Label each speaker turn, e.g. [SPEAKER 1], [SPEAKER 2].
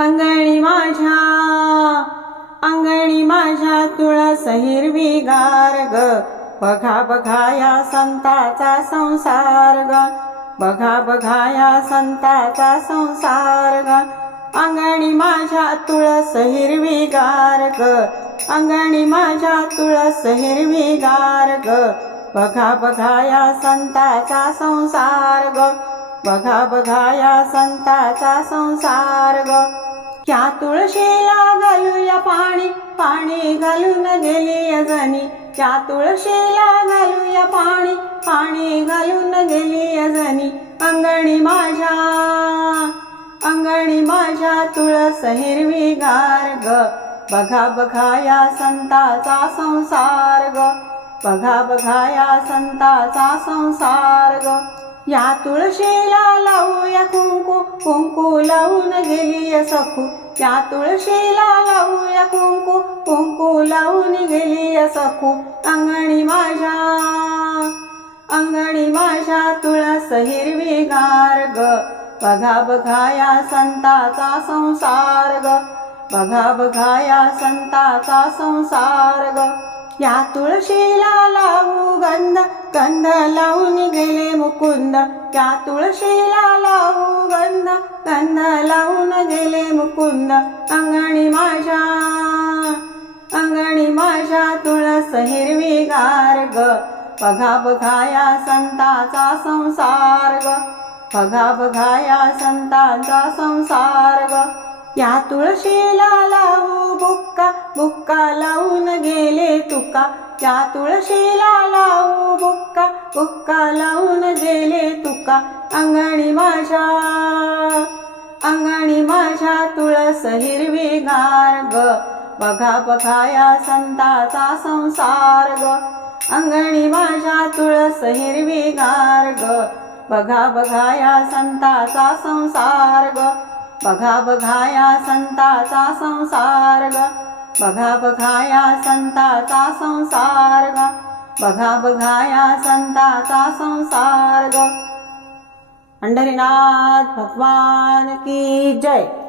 [SPEAKER 1] अंगणी माझ्या अंगणी माझ्या तुळस हिरवी गार ग. बघा बघा या संताचा संसार ग. बघा बघा या संताचा संसार ग. अंगणी माझ्या तुळस हिरवी गार ग. अंगणी माझ्या तुळस हिरवी गार ग. बघा बघा या संताचा संसार ग. बघा बघा या संताचा संसार ग. त्या तुळशीला घालूया पाणी पाणी घालून गेली अजनी. त्या तुळशीला घालूया पाणी पाणी घालून गेली अजनी. अंगणी माझ्या अंगणी माझ्या तुळस हिरवी गार ग. बघा बघा या संताचा संसार ग. बघा बघा या संताचा संसार ग. या तुळशीला लावूया कुंकू कुंकू लावून गेली सखू. या तुळशीला लावूया कुंकू कुंकू लावून गेली सखू. अंगणी माझ्या अंगणी माझ्या तुळस हिरवी गार ग. बघा बघा या संताचा संसार ग. बघा बघा या संताचा संसार ग. या तुळशीला लावू गंध गंध लावून गेले मुकुंद. या तुळशीला लावू गंध गंध लावून गेले मुकुंद. अंगणी माझ्या अंगणी माझ्या तुळस हिरवी गार ग. बघा बघा या संताचा संसार ग. बघा बघा या संतांचा संसार ग. या तुळशीला लावू बुक्का बुक्का लावून गेले तुका. या तुळशीला लावू बुक्का बुक्का लावून गेले तुका. अंगणी माझ्या अंगणी माझ्या तुळस हिरवी गार ग. बघा बघा या संताचा संसार ग. अंगणी माझ्या तुळस हिरवी गार ग. बघा बघा या संताचा संसार ग. बघा बघा या संताचा संसार ग बघा बघा या संताचा संसार ग बघा बघा या संताचा संसार ग पंढरीनाथ भगवान की जय.